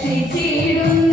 Chichiru.